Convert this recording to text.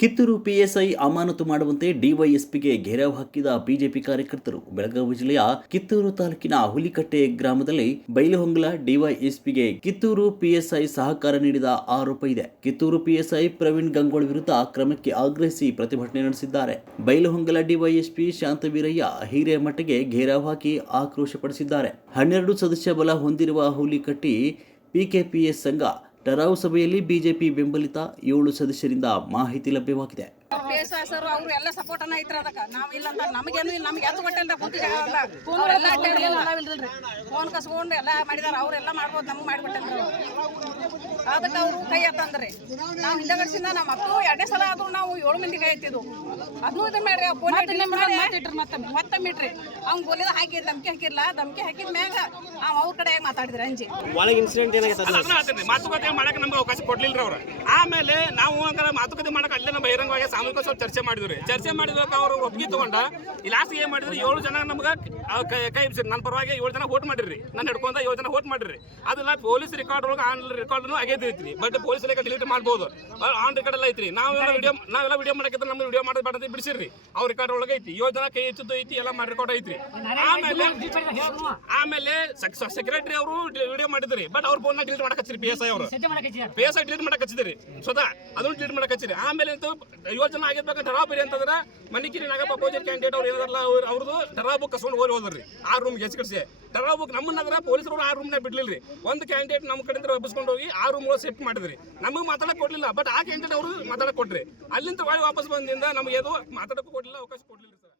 Kittur PSI ಅಮಾನತು ಮಾಡುವಂತೆ ಡಿವೈಎಸ್ಪಿಗೆ ಘೇರಾವ್ ಹಾಕಿದ ಬಿಜೆಪಿ ಕಾರ್ಯಕರ್ತರು ಬೆಳಗಾವಿ ಜಿಲ್ಲೆಯ ಕಿತ್ತೂರು ತಾಲೂಕಿನ ಹುಲಿಕಟ್ಟೆ ಗ್ರಾಮದಲ್ಲಿ ಬೈಲಹೊಂಗಲ ಡಿವೈಎಸ್ಪಿಗೆ ಕಿತ್ತೂರು ಪಿಎಸ್ಐ ಸಹಕಾರ ನೀಡಿದ ಆರೋಪ ಇದೆ. ಕಿತ್ತೂರು ಪಿಎಸ್ಐ ಪ್ರವೀಣ್ ಗಂಗೋಳ್ ವಿರುದ್ಧ ಕ್ರಮಕ್ಕೆ ಆಗ್ರಹಿಸಿ ಪ್ರತಿಭಟನೆ ನಡೆಸಿದ್ದಾರೆ. ಬೈಲಹೊಂಗಲ ಡಿವೈಎಸ್ಪಿ ಶಾಂತವೀರಯ್ಯ ಹಿರೇಮಠಗೆ ಘೇರಾವ್ ಹಾಕಿ ಆಕ್ರೋಶಪಡಿಸಿದ್ದಾರೆ ಹನ್ನೆರಡು ಸದಸ್ಯ ಬಲ ಹೊಂದಿರುವ ಹುಲಿಕಟ್ಟಿ ಪಿಕೆಪಿಎಸ್ ಸಂಘ ಟರಾವ್ ಸಭೆಯಲ್ಲಿ ಬಿಜೆಪಿ ಬೆಂಬಲಿತ ಏಳು ಸದಸ್ಯರಿಂದ ಮಾಹಿತಿ ಲಭ್ಯವಾಗಿದೆ. ಬೇಸ ಸರ್ ಅವ್ರು ಎಲ್ಲ ಸಪೋರ್ಟ್ ಅನ್ನ ಐತ್ರ ಅದಕ್ಕ. ನಾವ್ ಇಲ್ಲ ಅಂತ ನಮಗೇನು ಇಲ್ಲ ನಮ್ಗೆ ಎತ್ತು ಕೊಟ್ಟಲ್ಲ ಕುಂತಿ ಅವರೆಲ್ಲ ಫೋನ್ ಕಸ್ಕೊಂಡು ಎಲ್ಲ ಮಾಡಿದಾರ ಅವ್ರೆಲ್ಲ ಮಾಡ್ಬೋದು ನಮ್ಗೆ ಮಾಡಿಬಿಟ್ಟಲ್ರಿ ಅದಕ್ಕೆ ಅವರು ಕೈ ಎತ್ತಂದ್ರಿ. ನಾವು ಹಿಂದಗಡ್ಸಿಂದ ನಮ್ಮ ಮಕ್ಕಳು ಎರಡನೇ ಸಲ ಆದ್ರೂ ನಾವು ಏಳು ಮಂದಿ ಕೈ ಎತ್ತಿದ್ವು. ಅದನ್ನೂ ಇದನ್ನ ಮಾಡ್ರಿ ಫೋನ್ ಇಟ್ರಿ ಮತ್ತೆ ಮತ್ತೆ ಮಿಟ್ರಿ ಅವ್ನ್ ಗೋಲಿದ ಹಾಕಿ ಧಮ್ಕಿ ಹಾಕಿರ್ಲ ಧಮ್ಕಿ ಹಾಕಿದ ಮ್ಯಾಗ ಅವ್ ಅವ್ರ ಕಡೆ ಮಾತಾಡಿದ್ರಿ ಅಂಜಿ. ಒಳಗೆ ಇನ್ಸಿಡೆಂಟ್ ಮಾತುಕತೆ ಮಾಡಕ್ಕೆ ನಮ್ಗೆ ಅವಕಾಶ ಕೊಡ್ಲಿಲ್ಲ ಅವ್ರು. ಆಮೇಲೆ ನಾವು ಹಂಗಾರೆ ಮಾತುಕತೆ ಮಾಡಕ್ಕೆ ಅಲ್ಲೇ ನಮ್ಮ ಬಹಿರಂಗವಾಗಿ ಸಾಮೂಹಿಕ ಸ್ವಲ್ಪ ಚರ್ಚೆ ಮಾಡಿದ್ರಿ ಚರ್ಚೆ ಮಾಡಿದಾಗ ಅವರು ಒಪ್ಪಿಗೆ ತಗೊಂಡ. ಲಾಸ್ಟ್ ಏನ್ ಮಾಡಿದ್ರಿ ಏಳು ಜನ ನಮ್ಗೆ ಕೈ ನನ್ನ ಪರವಾಗಿ ಏಳು ಜನ ವೋಟ್ ಮಾಡಿರಿ. ನಾನು ಹಿಡ್ಕೊಂಡ ಏಳು ಜನ ವೋಟ್ ಮಾಡಿರಿ. ಅದೆಲ್ಲ ಪೊಲೀಸ್ ರೆಕಾರ್ಡ್ ಒಳಗೆ ಆನ್ ರೆಕಾರ್ಡ್ ಆಗೈತಿ ಬಟ್ ಪೊಲೀಸ್ ಲೆಕ್ಕ ಡಿಲೀಟ್ ಮಾಡ್ಬೋದು. ಆನ್ ರೆಕಾರ್ಡ್ ಎಲ್ಲ ಐತ್ರಿ. ನಾವೆಲ್ಲ ವಿಡಿಯೋ ನಾವೆಲ್ಲ ವಿಡಿಯೋ ಮಾಡಕ್ಕೆ ನಮ್ಮ ವಿಡಿಯೋ ಮಾಡೋದು ಬೇಡ ಅಂತ ಬಿಡಿಸಿರ್ರಿ ಅವ್ರ ರೆಕಾರ್ಡ್ ಒಳಗೆ ಐತಿ. ಏಳು ಜನ ಕೈ ಹೆಚ್ಚದ್ದು ಐತಿ ಎಲ್ಲ ಮಾಡಿ ರೆಕಾರ್ಡ್ ಐತ್ರಿ. ಆಮೇಲೆ ಆಮೇಲೆ ಸೆಕ್ರೆಟರಿ ಅವರು ವಿಡಿಯೋ ಮಾಡಿದ್ರಿ. ಬಟ್ ಅವ್ರ ಫೋನ್ ಡಿಲೀಟ್ ಮಾಡಕ್ ಹಚ್ಚಿರಿ ಪಿ ಎಸ್ ಐ ಅವರು. ಪಿ ಎಸ್ ಐ ಡಿಲೀಟ್ ಮಾಡಕ್ ಹಚ್ಚಿದ್ರಿ. ಸ್ವತಃ ಅದನ್ನು ಡಿಲೀಟ್ ಮಾಡಕ್ ಹಚ್ಚಿರಿ ಆಮೇಲೆ ಏಳು ಜನ ಆಗಿರ್ಬೇಕಂತ ಟರಾಬರಿ ಅಂತಂದ್ರೆ ಮಣಿಕಿರಿ ನಾಗಪ್ಪ ಅಪೋಸಿಟ್ ಕ್ಯಾಂಡಿಡೇಟ್ ಅವ್ರು ಏನಾರಲ್ಲ ಅವ್ರು ಅವ್ರದ್ದು ಬುಕ್ ಕಸ್ಕೊಂಡು ಹೋಗಿ ಹೋದ್ರಿ. ಆ ರೂಮ್ಗೆ ಬುಕ್ ನಮ್ಮ ನಗರ ಪೊಲೀಸರು ಆ ರೂಮ್ನ ಬಿಡ್ಲಿಲ್ರಿ. ಒಂದು ಕ್ಯಾಂಡಿಡೇಟ್ ನಮ್ಮ ಕಡೆಯಿಂದ ಒಪ್ಪಿಸ್ಕೊಂಡು ಹೋಗಿ ಆ ರೂಮ್ ಶಿಫ್ಟ್ ಮಾಡಿದ್ರಿ. ನಮಗೆ ಮಾತಾಡಕ್ ಕೊಡ್ಲಿಲ್ಲ ಬಟ್ ಆ ಕ್ಯಾಂಡಿಡೇಟ್ ಅವರು ಮಾತಾಡಕ್ ಕೊಟ್ರಿ. ಅಲ್ಲಿಂದ ಒಳಗೆ ವಾಪಸ್ ಬಂದಿಂದ ನಮಗೆ ಅದು ಮಾತಾಡಕ್ಕೂ ಕೊಡ್ಲಿಲ್ಲ, ಅವಕಾಶ ಕೊಡ್ಲಿಲ್ಲ ಸರ್.